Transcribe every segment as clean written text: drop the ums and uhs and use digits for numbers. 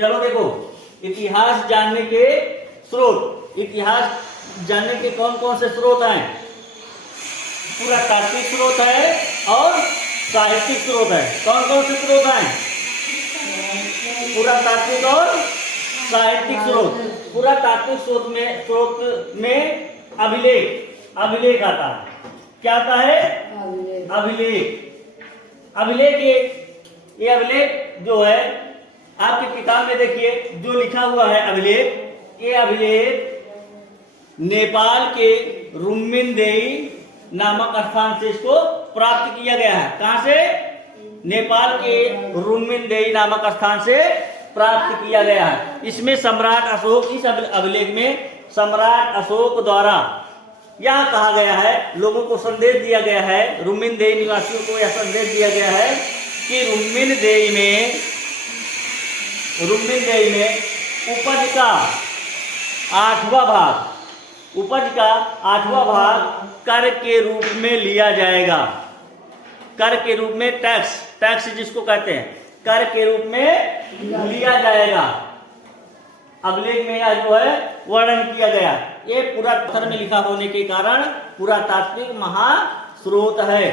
चलो देखो, इतिहास जानने के स्रोत, इतिहास जानने के कौन कौन से स्रोत हैं? पुरातात्विक स्रोत है और साहित्यिक स्रोत है। कौन कौन से स्रोत हैं? पुरातात्विक और साहित्यिक स्रोत। पुरातात्विक स्रोत में अभिलेख आता है। क्या आता है? अभिलेख ये अभिलेख जो है आपकी किताब में देखिए जो लिखा हुआ है अभिलेख, ये अभिलेख नेपाल के रुम्मिनदेई नामक स्थान से इसको प्राप्त किया गया है। कहां से? नेपाल के रुम्मिनदेई नामक स्थान से प्राप्त किया गया है। इसमें सम्राट अशोक, इस अभिलेख में सम्राट अशोक द्वारा यह कहा गया है, लोगों को संदेश दिया गया है, रुम्मिनदेई निवासियों को यह संदेश दिया गया है कि रुम्मिनदेई में उपज का आठवां भाग कर के रूप में लिया जाएगा। कर के रूप में टैक्स जिसको कहते हैं, कर के रूप में लिया जाएगा। अभिलेख में यह जो है वर्णन किया गया। ये पूरा पत्थर में लिखा होने के कारण पुरातात्विक महास्रोत है,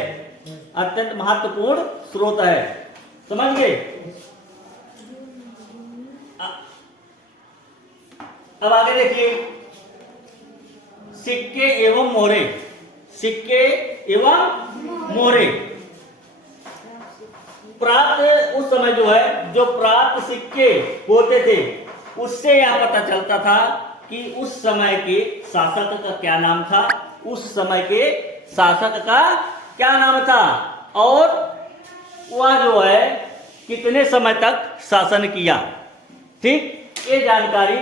अत्यंत महत्वपूर्ण स्रोत है। समझ गए? अब आगे देखिए, सिक्के एवं मोहरे। सिक्के एवं मोहरे प्राप्त उस समय जो है, जो प्राप्त सिक्के होते थे उससे यह पता चलता था कि उस समय के शासक का क्या नाम था, उस समय के शासक का क्या नाम था और वह जो है कितने समय तक शासन किया। ठीक, ये जानकारी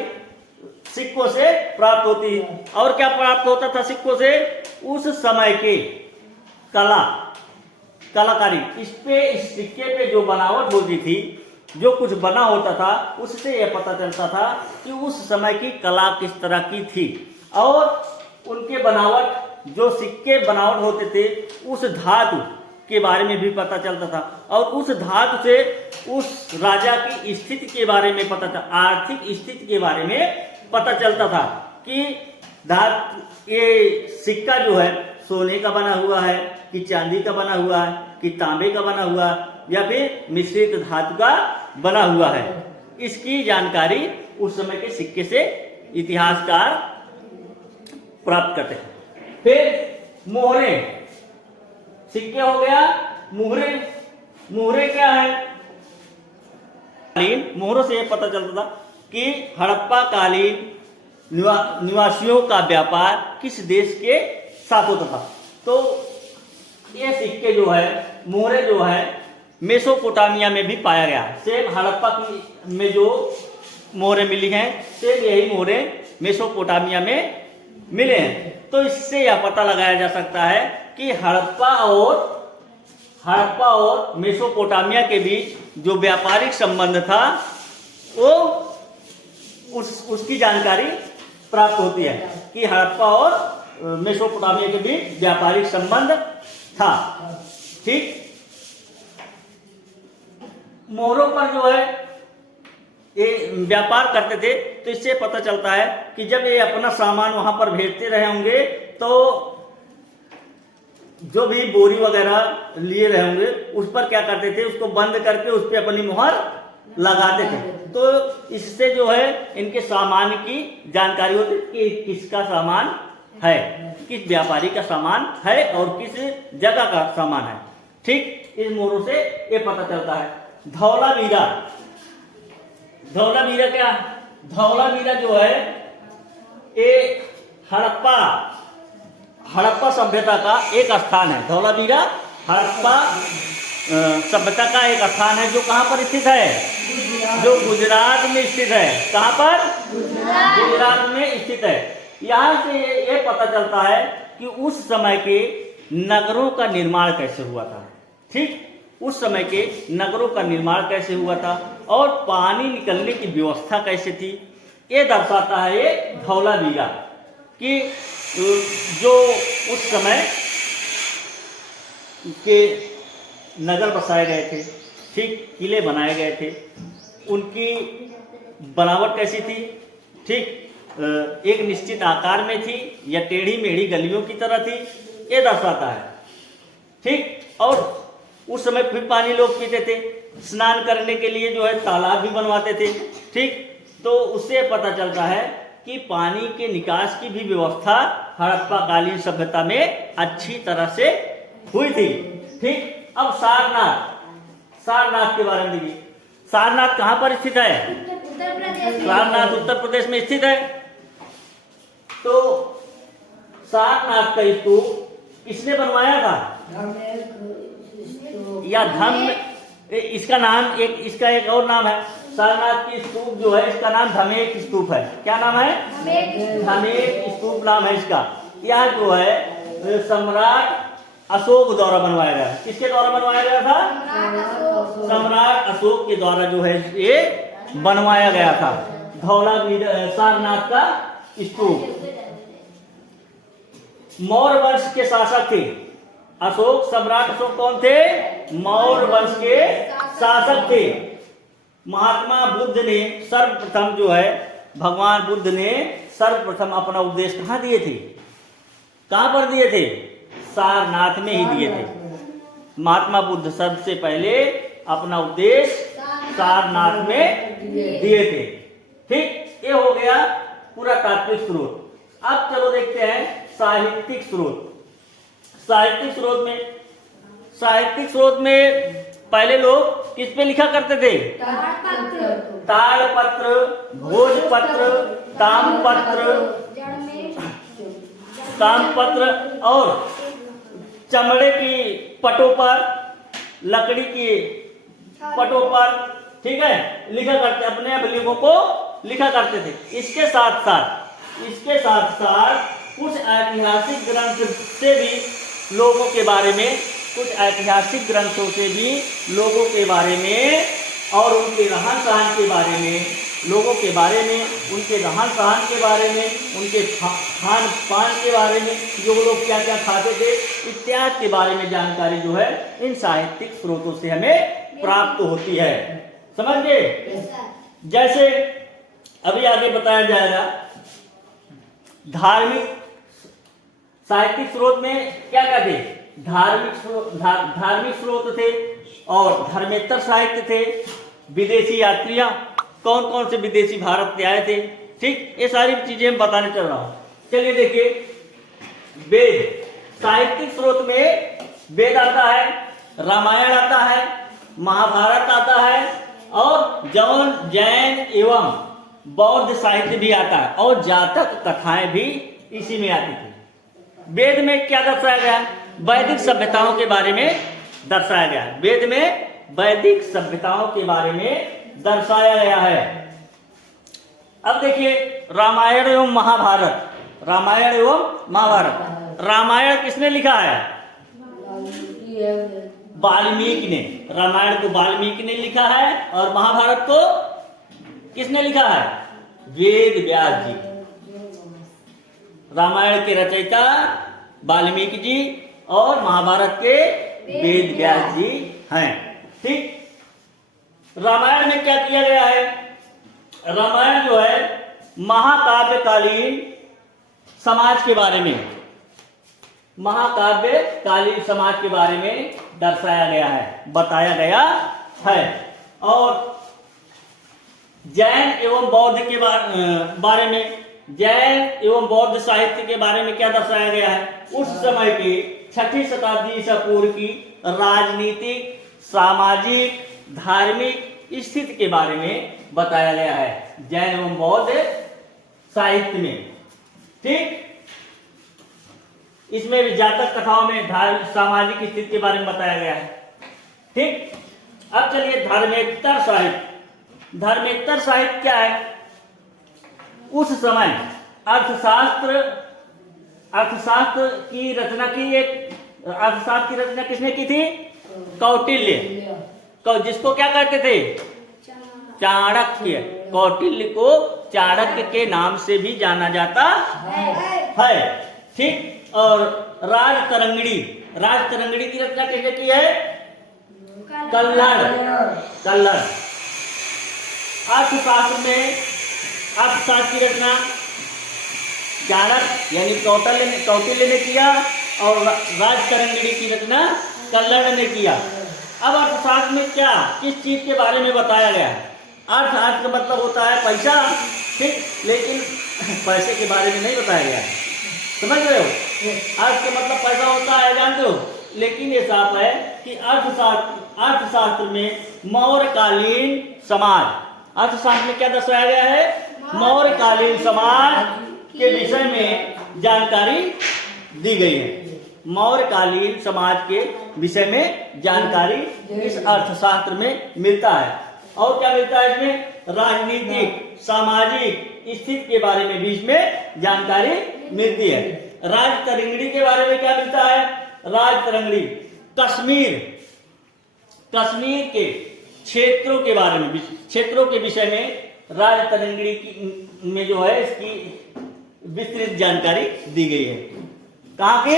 सिक्कों से प्राप्त होती है। और क्या प्राप्त होता था सिक्कों से? उस समय के कलाकारी, इस सिक्के पे जो बनावट होती थी, जो कुछ बना होता था, उससे यह पता चलता था कि उस समय की कला किस तरह की थी। और उनके बनावट, जो सिक्के बनावट होते थे, उस धातु के बारे में भी पता चलता था। और उस धातु से उस राजा की स्थिति के बारे में पता चलता, आर्थिक स्थिति के बारे में पता चलता था कि ये सिक्का जो है सोने का बना हुआ है कि चांदी का बना हुआ है कि तांबे का बना हुआ है या फिर मिश्रित धातु का बना हुआ है। इसकी जानकारी उस समय के सिक्के से इतिहासकार प्राप्त करते हैं। फिर मोहरे, सिक्के हो गया, मोहरे क्या है? मोहरों से यह पता चलता था कि हड़प्पा कालीन निवासियों का व्यापार किस देश के साथ होता था। तो ये सिक्के जो है, मोहरे जो है, मेसोपोटामिया में भी पाया गया। सेम हड़प्पा में जो मोहरे मिली हैं, सेम यही मोहरे मेसोपोटामिया में मिले हैं। तो इससे यह पता लगाया जा सकता है कि हड़प्पा और मेसोपोटामिया के बीच जो व्यापारिक संबंध था वो उसकी जानकारी प्राप्त होती है कि हड़प्पा और मेसोपोटामिया के बीच व्यापारिक संबंध था। ठीक, मोहरों पर जो है ये व्यापार करते थे, तो इससे पता चलता है कि जब ये अपना सामान वहां पर भेजते रहे होंगे तो जो भी बोरी वगैरह लिए रहे होंगे उस पर क्या करते थे, उसको बंद करके उस पर अपनी मुहर लगाते थे। तो इससे जो है इनके सामान की जानकारी होती कि किसका सामान है, किस व्यापारी का सामान है और किस जगह का सामान है। ठीक, इस मोहरों से ये पता चलता है। धौलावीरा क्या? धौलावीरा जो है ये हड़प्पा सभ्यता का एक स्थान है। धौलावीरा हड़प्पा सभ्यता का एक स्थान है जो कहां पर स्थित है? जो गुजरात में स्थित है। कहां पर? गुजरात में स्थित है। यहां से ये पता चलता है कि उस समय के नगरों का निर्माण कैसे हुआ था। ठीक, उस समय के नगरों का निर्माण कैसे हुआ था और पानी निकलने की व्यवस्था कैसे थी, ये दर्शाता है ये धौलावीरा कि जो उस समय के नगर बसाए गए थे, ठीक, किले बनाए गए थे, उनकी बनावट कैसी थी, ठीक, एक निश्चित आकार में थी या टेढ़ी मेढ़ी गलियों की तरह थी, ये दर्शाता है, ठीक। और उस समय फिर पानी लोग पीते थे, स्नान करने के लिए जो है तालाब भी बनवाते थे, ठीक। तो उससे पता चलता है कि पानी के निकास की भी व्यवस्था हड़प्पा कालीन सभ्यता में अच्छी तरह से हुई थी, ठीक। अब सारनाथ, सारनाथ के बारे में देखिए, सारनाथ कहाँ पर स्थित है? सारनाथ उत्तर प्रदेश में स्थित है। तो सारनाथ का स्तूप किसने बनवाया था? या धम, इसका नाम एक, इसका एक और नाम है, सारनाथ की स्तूप जो है इसका नाम धमेक स्तूप है। क्या नाम है? धमेक स्तूप नाम है इसका। यह जो है सम्राट अशोक द्वारा बनवाया गया है। किसके द्वारा बनवाया गया था? सम्राट अशोक के द्वारा जो है ये बनवाया गया था, धौलावीर सारनाथ का स्तूप। मौर्य वंश के शासक थे अशोक, सम्राट अशोक कौन थे? मौर्य वंश के शासक थे। महात्मा बुद्ध ने सर्वप्रथम जो है, भगवान बुद्ध ने सर्वप्रथम अपना उपदेश कहाँ दिए थे? कहाँ पर दिए थे? सारनाथ में ही दिए थे। महात्मा बुद्ध सबसे पहले अपना उपदेश सारनाथ में दिए थे, ठीक। ये हो गया पूरा तात्विक स्रोत। अब चलो देखते हैं साहित्यिक स्रोत। साहित्यिक स्रोत में, साहित्यिक स्रोत में पहले लोग किस पे लिखा करते थे? ताड़पत्र, भोजपत्र, ताम्रपत्र और चमड़े की पटों पर, लकड़ी की पटों पर, ठीक है, लिखा करते, अपने अभिलेखों को लिखा करते थे। इसके साथ साथ कुछ ऐतिहासिक ग्रंथ से भी लोगों के बारे में, कुछ ऐतिहासिक ग्रंथों से भी लोगों के बारे में और उनके रहन सहन के बारे में, लोगों के बारे में, उनके रहन सहन के बारे में, उनके खान पान के बारे में, जो लोग क्या क्या खाते थे इत्यादि के बारे में जानकारी जो है इन साहित्यिक स्रोतों से हमें प्राप्त होती है। समझ गए? जैसे अभी आगे बताया जाएगा, धार्मिक साहित्यिक स्रोत में क्या क्या थे? धार्मिक स्रोत थे और धर्मेतर साहित्य थे। विदेशी यात्रियां, कौन कौन से विदेशी भारत में आए थे, ठीक, ये सारी चीजें मैं बताने चल रहा हूं। चलिए देखिए, वेद, साहित्यिक स्रोत में वेद आता है, रामायण आता है, महाभारत आता है और जैन एवं बौद्ध साहित्य भी आता है और जातक कथाएं भी इसी में आती थी। वेद में क्या दर्शाया गया? वैदिक सभ्यताओं के बारे में दर्शाया गया। वेद में वैदिक सभ्यताओं के बारे में दर्शाया गया है। अब देखिए रामायण एवं महाभारत, रामायण एवं महाभारत। रामायण किसने लिखा है? वाल्मीकि ने। रामायण को वाल्मीकि ने लिखा है और महाभारत को किसने लिखा है? वेद व्यास जी। रामायण के रचयिता वाल्मीकि जी और महाभारत के वेद व्यास जी हैं, ठीक। रामायण में क्या किया गया है? रामायण जो है महाकाव्यकालीन समाज के बारे में, महाकाव्यकालीन समाज के बारे में दर्शाया गया है, बताया गया है। और जैन एवं बौद्ध के बारे में, जैन एवं बौद्ध साहित्य के बारे में क्या दर्शाया गया है? उस समय की 6ठी शताब्दी ईसा पूर्व की राजनीतिक, सामाजिक, धार्मिक स्थिति के बारे में बताया गया है जैन एवं बौद्ध साहित्य में, ठीक। इसमें भी जातक कथाओं में धार्मिक सामाजिक स्थिति के बारे में बताया गया है, ठीक। अब चलिए धर्मेतर साहित्य। धर्मेतर साहित्य क्या है? उस समय अर्थशास्त्र की रचना की, एक अर्थशास्त्र की रचना किसने की थी? कौटिल्य। जिसको क्या कहते थे? चाणक्य। कौटिल्य को चाणक्य के नाम से भी जाना जाता है, ठीक। और राजतरंगिणी की रचना किसने की है? कल्हड़। अर्थशास्त्र में अर्थशास्त्र की रचना चाणक्य यानी कौटिल्य ने किया और राजतरंगिणी की रचना कल्लड़ ने किया। अब अर्थशास्त्र में क्या किस चीज के बारे में बताया गया है? अर्थ का मतलब होता है पैसा, ठीक, लेकिन पैसे के बारे में नहीं बताया गया है, समझ रहे हो? अर्थ का मतलब पैसा होता है, जानते हो, लेकिन ये साफ है कि अर्थशास्त्र में मौर्यकालीन समाज, अर्थशास्त्र में क्या दर्शाया गया है? मौर्यकालीन समाज के विषय में जानकारी दी गई है। मौर्यकालीन समाज के विषय में जानकारी इस अर्थशास्त्र में मिलता है। और क्या मिलता है इसमें? राजनीतिक सामाजिक स्थिति के बारे में भी इसमें जानकारी मिलती है। राजतरंगिणी के बारे में क्या मिलता है? राजतरंगिणी कश्मीर के क्षेत्रों के बारे में, क्षेत्रों के विषय में राजतरंगिणी में जो है इसकी विस्तृत जानकारी दी गई है। कहाँ के?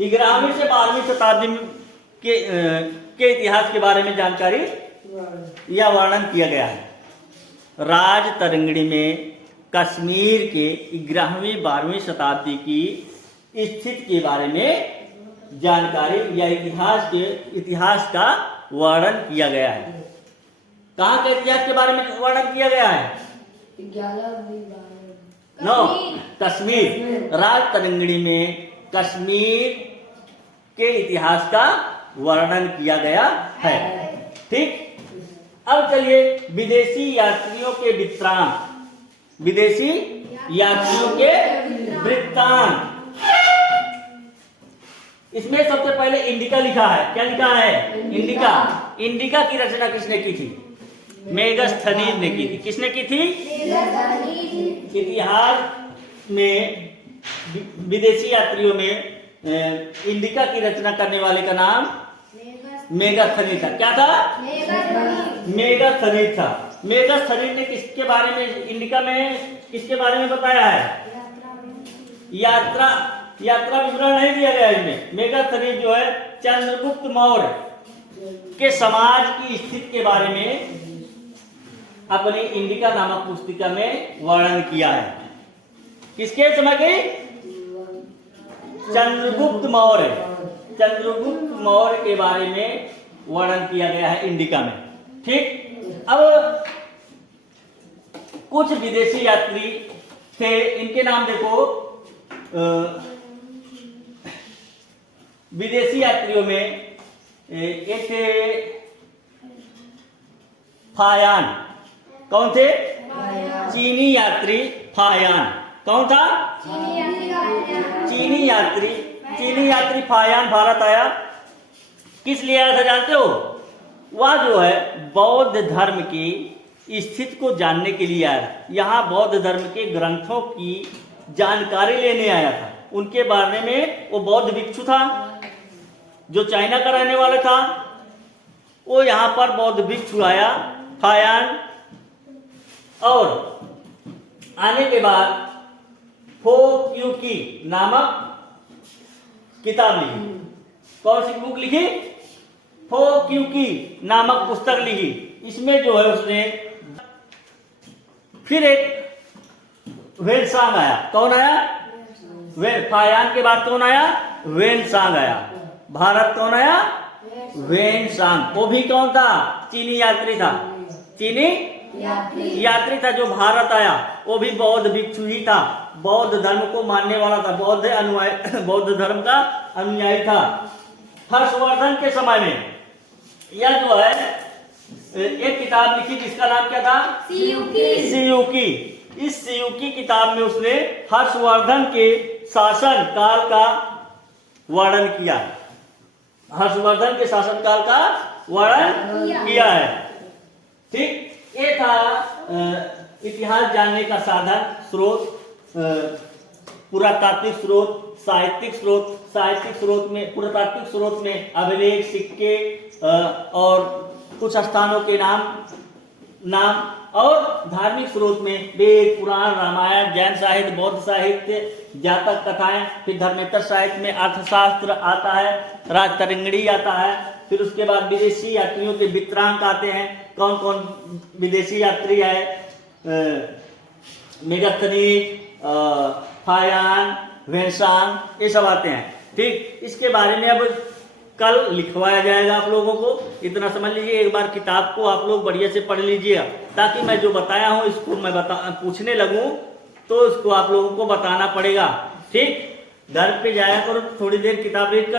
11वीं से 12वीं शताब्दी के इतिहास के बारे में जानकारी या वर्णन किया गया है। राजतरंगिणी में कश्मीर के 11वीं 12वीं शताब्दी की स्थिति के बारे में जानकारी या इतिहास का वर्णन किया गया है। कहाँ के इतिहास के बारे में वर्णन किया गया है? कश्मीर। राजतरंगिणी में कश्मीर के इतिहास का वर्णन किया गया है, ठीक। अब चलिए विदेशी यात्रियों के वृत्तांत। इसमें सबसे पहले इंडिका लिखा है। क्या लिखा है? इंडिका की रचना किसने की थी? मेगास्थनीज ने की थी। किसने की थी? इतिहास में विदेशी यात्रियों में इंडिका की रचना करने वाले का नाम मेगास्थनीज था। क्या था? मेगास्थनीज था। मेगास्थनीज ने किसके बारे में इंडिका में किसके बारे में बताया है? यात्रा विवरण नहीं दिया गया इसमें। मेगास्थनीज जो है चंद्रगुप्त मौर्य के समाज की स्थिति के बारे में अपनी इंडिका नामक पुस्तिका में वर्णन किया है। किसके समय की? चंद्रगुप्त मौर्य के बारे में वर्णन किया गया है इंडिका में, ठीक। अब कुछ विदेशी यात्री थे, इनके नाम देखो। विदेशी यात्रियों में एक थे फायान। कौन थे? चीनी यात्री फायान। कौन था? चीनी यात्री फायान भारत आया। किस लिए आया था जानते हो? वह जो है बौद्ध धर्म की स्थिति को जानने के लिए आया। यहाँ बौद्ध धर्म के ग्रंथों की जानकारी लेने आया था। उनके बारे में वो बौद्ध भिक्षु था जो चाइना का रहने वाला था। वो यहाँ पर बौद्ध भिक्षु आया फायान, और आने के बाद फो क्यू की नामक किताब लिखी। कौन सी बुक लिखी? फो क्यू की नामक पुस्तक लिखी। इसमें जो है उसने फिर एक वेनसांग आया। कौन आया? फायान के बाद कौन आया? वेनसांग आया। भारत कौन आया? वेनसांग। वो भी कौन था? चीनी यात्री था। चीनी यात्री था जो भारत आया। वो भी बौद्ध भिक्षु ही था, बौद्ध धर्म को मानने वाला था, बौद्ध धर्म का अनुयायी था। हर्षवर्धन के समय में यह जो है एक किताब लिखी जिसका नाम क्या था? सीयूकी। इस सीयूकी किताब में उसने हर्षवर्धन के शासन काल का वर्णन किया। हर्षवर्धन के शासनकाल का वर्णन किया है, ठीक। ये था इतिहास जानने का साधन, स्रोत, पुरातात्विक स्रोत, साहित्यिक स्रोत में, पुरातात्विक स्रोत में अभिलेख, सिक्के और कुछ स्थानों के नाम और धार्मिक स्रोत में वेद, पुराण, रामायण, जैन साहित्य, बौद्ध साहित्य, जातक कथाएं, फिर धर्मेतर साहित्य में अर्थशास्त्र आता है, राजतरंगिणी आता है, फिर उसके बाद विदेशी यात्रियों के वृत्तांत आते हैं, कौन कौन विदेशी यात्री है, मेगास्थनीज, फायान, वेंसान, ये सब आते हैं। ठीक, इसके बारे में अब कल लिखवाया जाएगा आप लोगों को। इतना समझ लीजिए, एक बार किताब को आप लोग बढ़िया से पढ़ लीजिएगा, ताकि मैं जो बताया हूँ इसको मैं पूछने लगूं तो इसको आप लोगों को बताना पड़ेगा। ठीक, घर पे जाया करो, थोड़ी देर किताब रीड कर